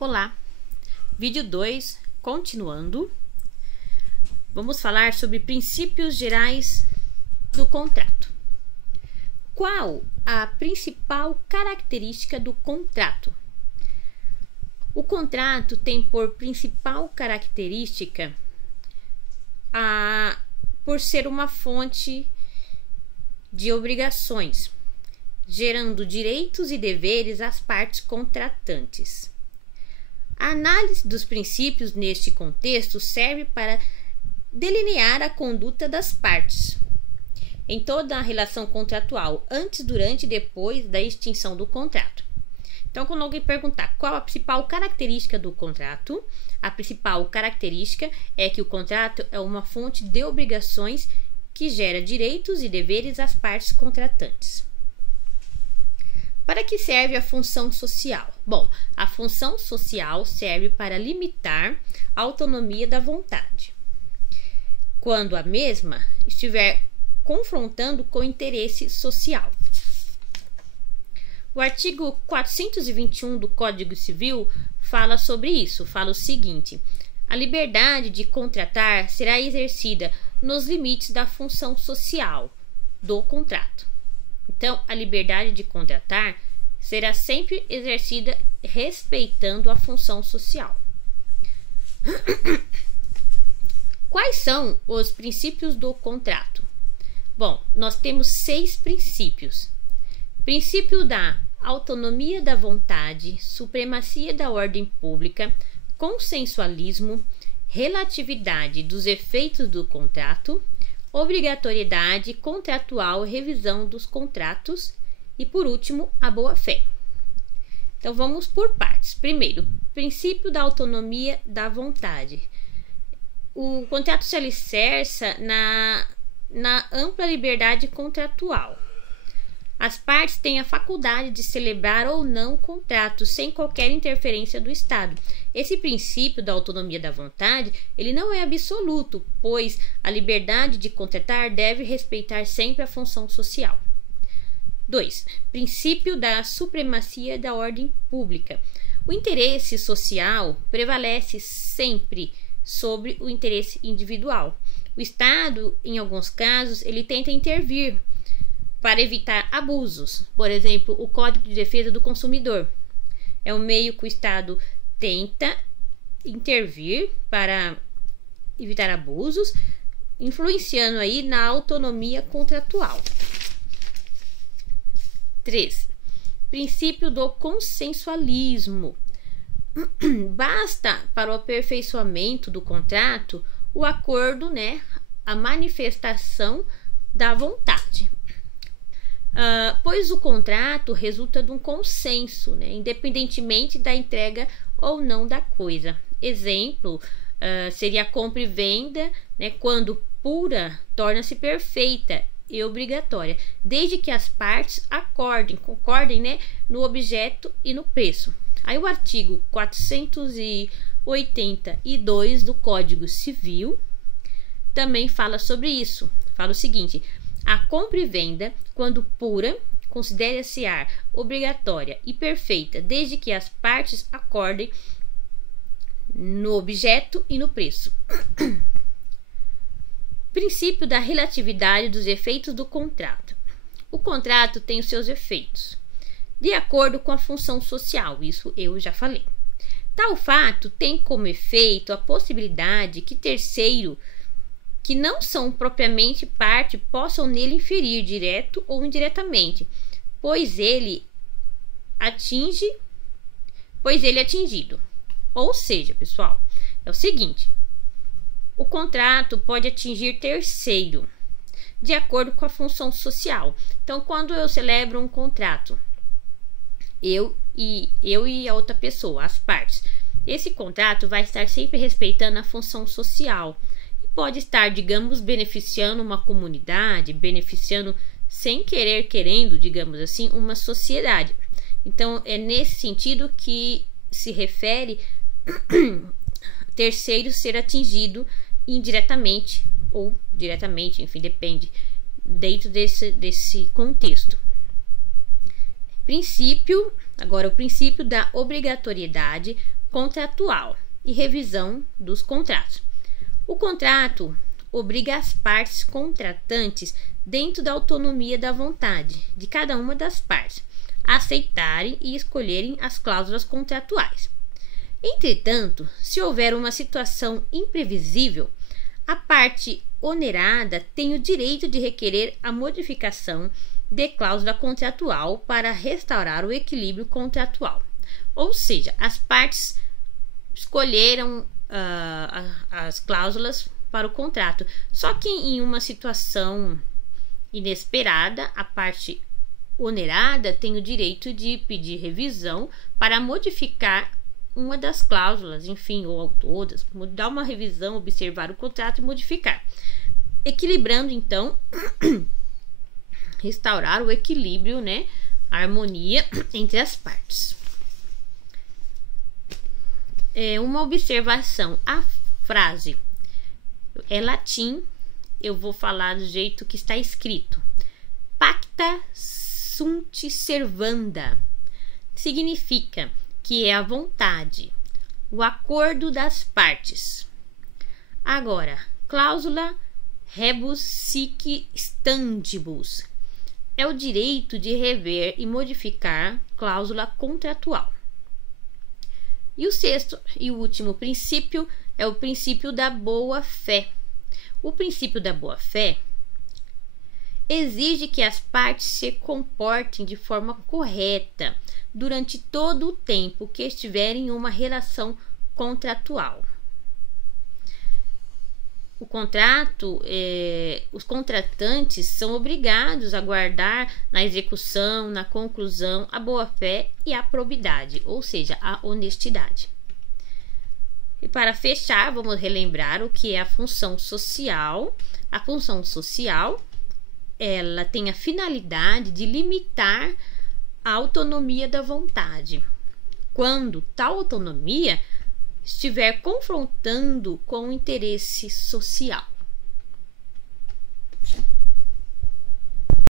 Olá, vídeo 2, continuando, vamos falar sobre princípios gerais do contrato. Qual a principal característica do contrato? O contrato tem por principal característica por ser uma fonte de obrigações, gerando direitos e deveres às partes contratantes. A análise dos princípios neste contexto serve para delinear a conduta das partes em toda a relação contratual, antes, durante e depois da extinção do contrato. Então, quando alguém perguntar qual a principal característica do contrato, a principal característica é que o contrato é uma fonte de obrigações que gera direitos e deveres às partes contratantes. Para que serve a função social? Bom, a função social serve para limitar a autonomia da vontade, quando a mesma estiver confrontando com o interesse social. O artigo 421 do Código Civil fala sobre isso, fala o seguinte: a liberdade de contratar será exercida nos limites da função social do contrato. Então, a liberdade de contratar será sempre exercida respeitando a função social. Quais são os princípios do contrato? Bom, nós temos 6 princípios. Princípio da autonomia da vontade, supremacia da ordem pública, consensualismo, relatividade dos efeitos do contrato, obrigatoriedade contratual, revisão dos contratos e, por último, a boa-fé. Então, vamos por partes. Primeiro, princípio da autonomia da vontade. O contrato se alicerça na ampla liberdade contratual. As partes têm a faculdade de celebrar ou não o contrato sem qualquer interferência do Estado. Esse princípio da autonomia da vontade, ele não é absoluto, pois a liberdade de contratar deve respeitar sempre a função social. 2. Princípio da supremacia da ordem pública. O interesse social prevalece sempre sobre o interesse individual. O Estado, em alguns casos, ele tenta intervir para evitar abusos. Por exemplo, o Código de Defesa do Consumidor é um meio que o Estado tenta intervir para evitar abusos, influenciando aí na autonomia contratual. 3. Princípio do consensualismo. Basta para o aperfeiçoamento do contrato o acordo, a manifestação da vontade. Pois o contrato resulta de um consenso, independentemente da entrega ou não da coisa. Exemplo, seria a compra e venda, quando pura, torna-se perfeita e obrigatória, desde que as partes concordem no objeto e no preço. Aí o artigo 482 do Código Civil também fala sobre isso. Fala o seguinte: a compra e venda, quando pura, considera-se-á obrigatória e perfeita, desde que as partes acordem no objeto e no preço. Princípio da relatividade dos efeitos do contrato. O contrato tem os seus efeitos, de acordo com a função social, isso eu já falei. Tal fato tem como efeito a possibilidade que terceiro, que não são propriamente parte, possam nele inferir direto ou indiretamente, pois ele é atingido. Ou seja, pessoal, é o seguinte: o contrato pode atingir terceiro, de acordo com a função social. Então, quando eu celebro um contrato, eu e a outra pessoa, as partes, esse contrato vai estar sempre respeitando a função social. Pode estar, digamos, beneficiando uma comunidade, beneficiando sem querer, querendo, digamos assim, uma sociedade. Então, é nesse sentido que se refere terceiro ser atingido indiretamente ou diretamente, enfim, depende, dentro desse contexto. Princípio Agora, o princípio da obrigatoriedade contratual e revisão dos contratos. O contrato obriga as partes contratantes, dentro da autonomia da vontade de cada uma das partes, a aceitarem e escolherem as cláusulas contratuais. Entretanto, se houver uma situação imprevisível, a parte onerada tem o direito de requerer a modificação de cláusula contratual para restaurar o equilíbrio contratual. Ou seja, as partes escolheram as cláusulas para o contrato, só que em uma situação inesperada, a parte onerada tem o direito de pedir revisão para modificar uma das cláusulas, enfim, ou todas, dar uma revisão, observar o contrato e modificar, equilibrando então, restaurar o equilíbrio, né, a harmonia entre as partes. Uma observação: a frase é latim, eu vou falar do jeito que está escrito. Pacta sunt servanda significa que é a vontade, o acordo das partes. Agora, cláusula rebus sic stantibus é o direito de rever e modificar cláusula contratual. E o sexto e o último princípio é o princípio da boa-fé. O princípio da boa-fé exige que as partes se comportem de forma correta durante todo o tempo que estiverem em uma relação contratual. O contrato, os contratantes são obrigados a guardar na execução, na conclusão, a boa-fé e a probidade, ou seja, a honestidade. E para fechar, vamos relembrar o que é a função social. A função social, ela tem a finalidade de limitar a autonomia da vontade, quando tal autonomia estiver confrontando com o interesse social.